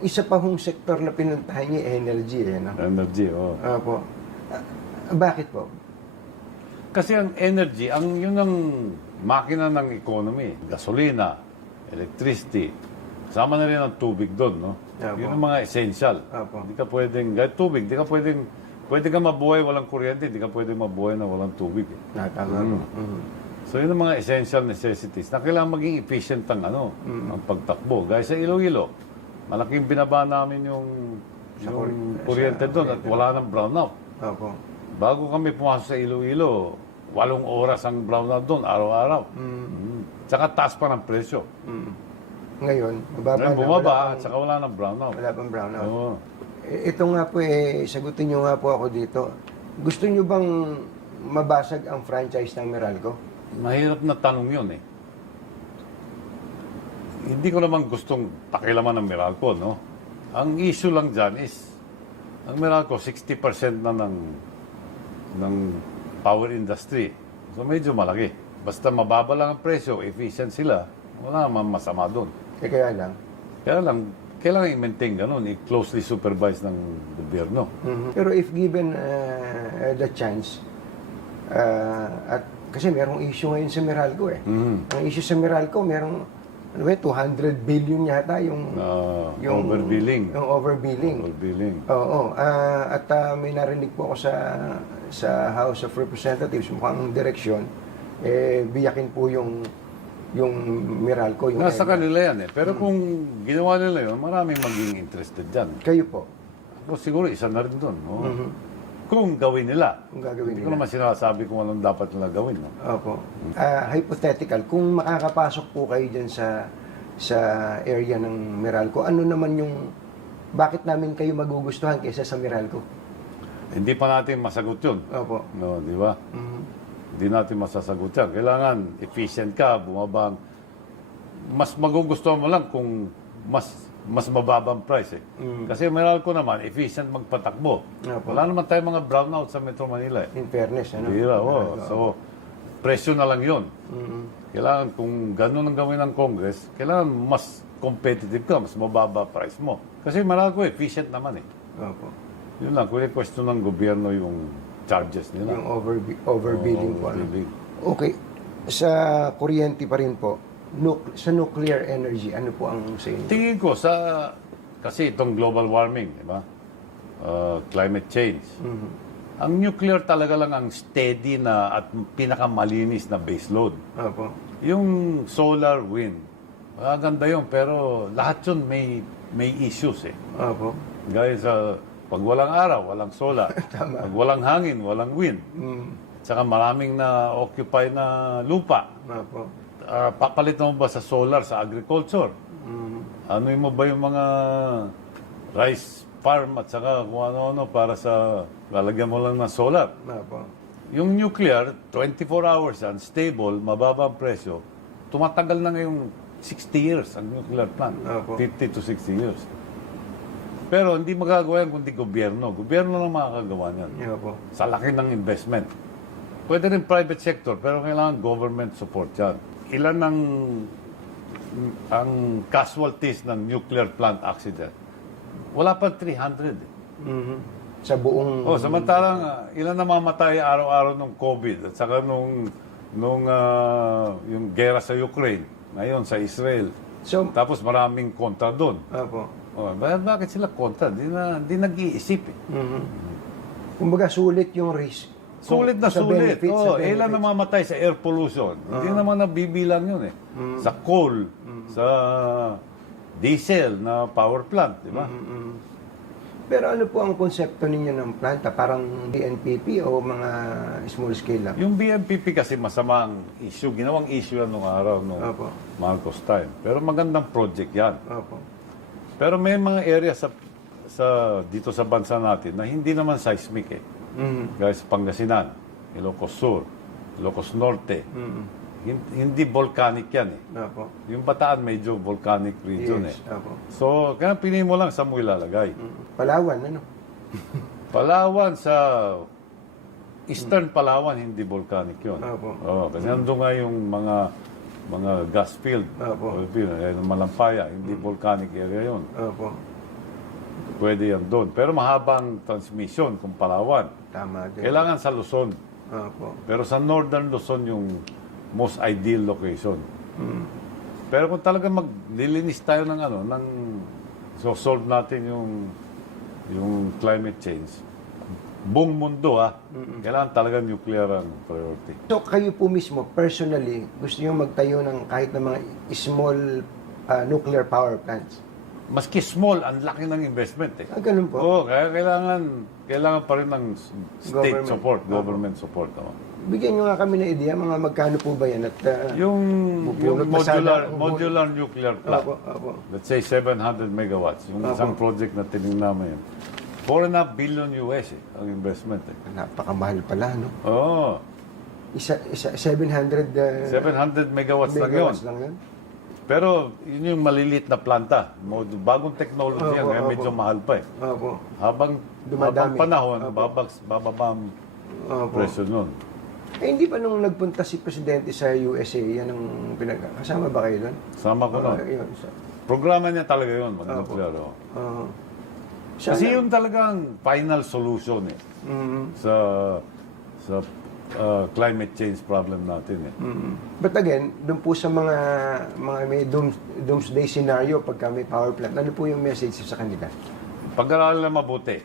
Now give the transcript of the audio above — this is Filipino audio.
isa pa hong sektor na pinuntahan niya, energy, no? Energy, oh. Opo. Bakit po? Kasi ang energy, yun ang makina ng economy. Gasolina, electricity, kasama na rin ang tubig doon, no? Opo. Yun ang mga essential. Opo. Hindi ka pwedeng, kahit tubig, pwede ka mabuhay walang kuryente, hindi ka pwedeng mabuhay na walang tubig. Tama po. So yun ang mga essential necessities na kailangan maging efficient ang ang pagtakbo. Gaya sa Iloilo, malaking binaba namin yung kuryente doon at wala nang brownout. Opo. Bago kami pumasok sa Iloilo, 8 oras ang brownout doon, araw-araw. Tsaka taas pa ng presyo. Ngayon, mababa Ngayon na. bumaba at saka wala nang brownout. Wala pang brownout. Oo. Ito nga po, sagutin nyo nga po ako dito. Gusto nyo bang mabasag ang franchise ng Meralco? Mahirap na tanong yun eh. Hindi ko naman gustong pakilaman ng Meralco, no? Ang issue lang dyan is, ang Meralco, 60% na ng power industry. So medyo malaki. Basta mababa lang ang presyo, efficient sila, wala naman masama doon. Kaya lang. Kaya lang, kailangan i-maintain ganun, i-closely supervise ng gobyerno. Pero if given the chance, at kasi merong issue ngayon sa Meralco eh. Ang issue sa Meralco, merong 200 billion yata yung Overbilling. Yung overbilling. Overbilling. Oo. At may narinig po ako sa House of Representatives, mukhang direksyon, biyakin po yung Meralco. Yung Nasa kanila yan eh. Pero kung ginawa nila yun, maraming maging interested dyan. Kayo po. Ako siguro isa na rin doon. No? Kung gawin nila. Kung gagawin Hindi ko nila. naman sinasabi kung anong dapat nila gawin. No? Opo. Hypothetical, kung makakapasok po kayo dyan sa area ng Meralco, ano naman bakit namin kayo magugustuhan kaysa sa Meralco? Hindi pa natin masagot yun. Opo. No, di ba? Hindi natin masasagot yan. Kailangan efficient ka, bumabang. Mas magugustuhan mo lang kung mas mababang price eh. Kasi Meralco naman, efficient magpatakbo. Opo. Wala naman tayong mga brownout sa Metro Manila eh. In fairness, ano? Bira, oh. So, presyo na lang yun. Kailangan, kung gano'n ang gawin ng Congress, kailangan mas competitive ka, mas mababa price mo. Kasi Meralco, efficient naman eh. Opo. Yun lang, kung question ng gobyerno yung charges nila. Yung overbilling po. Ano? Overbilling. Okay. Sa kuryente pa rin po, sa nuclear energy, ano po ang sa inyo? Tingin ko kasi itong global warming, di ba? Climate change. Ang nuclear talaga lang ang steady na at pinakamalinis na baseload. Opo. Yung solar, wind, maganda yun, pero lahat yun may issues eh. Opo. Gaya sa pag walang araw, walang solar. Pag walang hangin, walang wind. Tsaka maraming na-occupy na lupa. Opo. Papalit mo ba sa solar, sa agriculture? Ano mo ba yung mga rice farm at saka kung ano-ano para sa lalagyan mo lang ng solar? Opo. Yung nuclear, 24 hours yan, stable, mababa ang presyo. Tumatagal na ngayong 60 years ang nuclear plant. Opo. 50 to 60 years. Pero hindi magagawa yan kundi gobyerno. Gobyerno lang makakagawa niyan. Opo. Sa laki ng investment. Pwede rin private sector, pero kailangan government support yan. Ilan ang casualties ng nuclear plant accident? Wala pa 300. Sa buong... Samantalang ilan namamatay araw-araw ng COVID at saka nung yung gera sa Ukraine, ngayon sa Israel. So, Tapos maraming kontra doon. opo. Bakit sila kontra? Di nag-iisip eh. Kumbaga, sulit yung risk. Sulit na Sa sulit. benefits, sa Ilan benefits. namamatay sa air pollution? Hindi naman nabibilang yun eh. Sa coal, sa diesel na power plant, di ba? Pero ano po ang konsepto ninyo ng planta? Parang BNPP o mga small scale lang? Yung BMPP kasi masama ang issue. Ginawang issue yan nung araw nung Opo. Marcos time. Pero magandang project yan. Opo. Pero may mga area dito sa bansa natin na hindi naman seismic eh. Gaya sa Pangasinan, Ilocos Sur, Ilocos Norte. Hindi volcanic yan eh. Opo. Yung Bataan medyo volcanic region Yes. eh. Opo. So, kaya pinin mo lang sa mo ilalagay. Palawan, ano? Palawan sa Eastern Palawan, hindi volcanic yun. Opo. Kasi nandun nga yung mga gas field. Opo. Malampaya, hindi volcanic area yun. Opo. pwede yan doon. Pero mahabang transmission kung Palawan. Tama din. Kailangan sa Luzon. Opo. Pero sa Northern Luzon yung most ideal location. Mm. Pero kung talaga maglilinis tayo ng solve natin yung climate change, buong mundo kailangan talaga nuclear ang priority. So kayo po mismo, personally, gusto nyo magtayo ng kahit na mga small nuclear power plants? Maski small, ang laki ng investment eh. Ganun po. Oo, kaya kailangan pa rin ng state Government. support, government support. Bigyan nyo nga kami ng ideya, mga magkano po ba yan? At, Yung Pasada, modular nuclear plant, opo. let's say 700 megawatts, yung isang project na tinignan namin yun. 4.5 billion US ang investment eh. Napakamahal pala, no? Oo, Isa 700 700 megawatts lang yun. megawatts lang yun. Pero yun yung maliliit na planta. Bagong technology yan, Opo, kaya opo. medyo mahal pa eh. Opo. Habang Dumadami. panahon, Opo. bababa ang Opo. presyo nun. Hindi pa nung nagpunta si Presidente sa USA, yan ang kasama ba kayo doon? Sama ko nun. Yun. Programa niya talaga yun, mag-nuclear. Oh. Kasi yun talagang final solution eh. Sa climate change problem natin eh. But again, doon po sa mga may doomsday scenario pagka may power plant, ano po yung message sa kanila? Pag-aralan na mabuti.